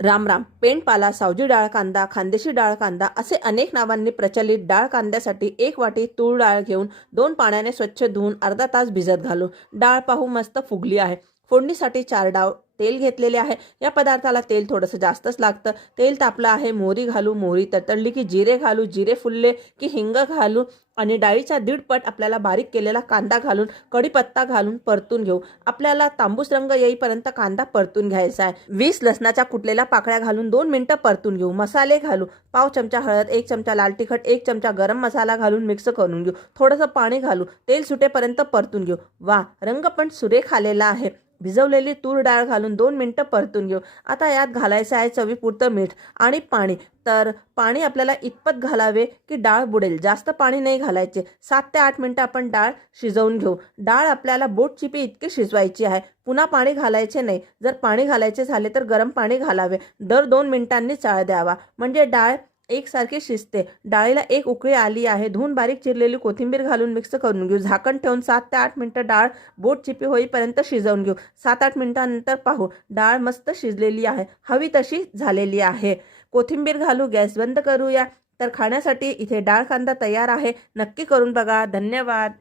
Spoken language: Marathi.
राम राम. पेंडपाला, सावजी डाळ कांदा, खानदेशी डाळ कांदा असे अनेक नावांनी प्रचलित डाळ कांद्यासाठी 1 वाटी तूर डाळ घेऊन 2 पाण्याने स्वच्छ धुवून अर्धा तास भिजत घालू. डाळ पाहू मस्त फुगली आहे. फोडणीसाठी 4 डाव तेल घेतलेले आहे. या पदार्थाला तेल थोडंसं जास्तच लागतं. तेल तापलं आहे, मोहरी घालू. मोहरी तडतडली की जिरे घालू. जिरे फुलले की हिंग घालू आणि डाळीचा दीडपट आपल्याला बारीक केलेला कांदा घालून कढीपत्ता घालून परतून घेऊ. आपल्याला तांबूस रंग येईपर्यंत कांदा परतून घ्यायचा आहे. 20 लसणाच्या कुटलेल्या पाकळ्या घालून 2 मिनिटं परतून घेऊ. मसाले घालू. पाव चमचा हळद, 1 चमचा लाल तिखट, 1 चमचा गरम मसाला घालून मिक्स करून घेऊ. थोडंसं पाणी घालू. तेल सुटेपर्यंत परतून घेऊ. वा, रंग पण सुरेख आलेला आहे. भिजवलेली तूर डाळ घालून 2 मिनिटं परतून घेऊ. आता यात घालायचं आहे चवीपुरतं मीठ आणि पाणी. तर पाणी आपल्याला इतपत घालावे की डाळ बुडेल. जास्त पाणी नाही घालायचे. 7 ते 8 मिनिटं आपण डाळ शिजवून घेऊ. डाळ आपल्याला बोट चिपी इतकी शिजवायची आहे. पुन्हा पाणी घालायचे नाही. जर पाणी घालायचे झाले तर गरम पाणी घालावे. दर 2 मिनिटांनी चाळ द्यावा, म्हणजे डाळ एकसारखी शिजते. डाळीला 1 उकळी आली आहे. धुवून बारीक चिरलेली कोथिंबीर घालून मिक्स करून घेऊ. झाकण ठेवून 7 ते 8 मिनिटं डाळ बोट चिपी होईपर्यंत शिजवून घेऊ. 7-8 मिनिटांनंतर पाहू, डाळ मस्त शिजलेली आहे. हवी तशी झालेली आहे. कोथिंबीर घालू. गॅस बंद करूया. तर खाण्यासाठी इथे डाळ कांदा तयार आहे. नक्की करून बघा. धन्यवाद.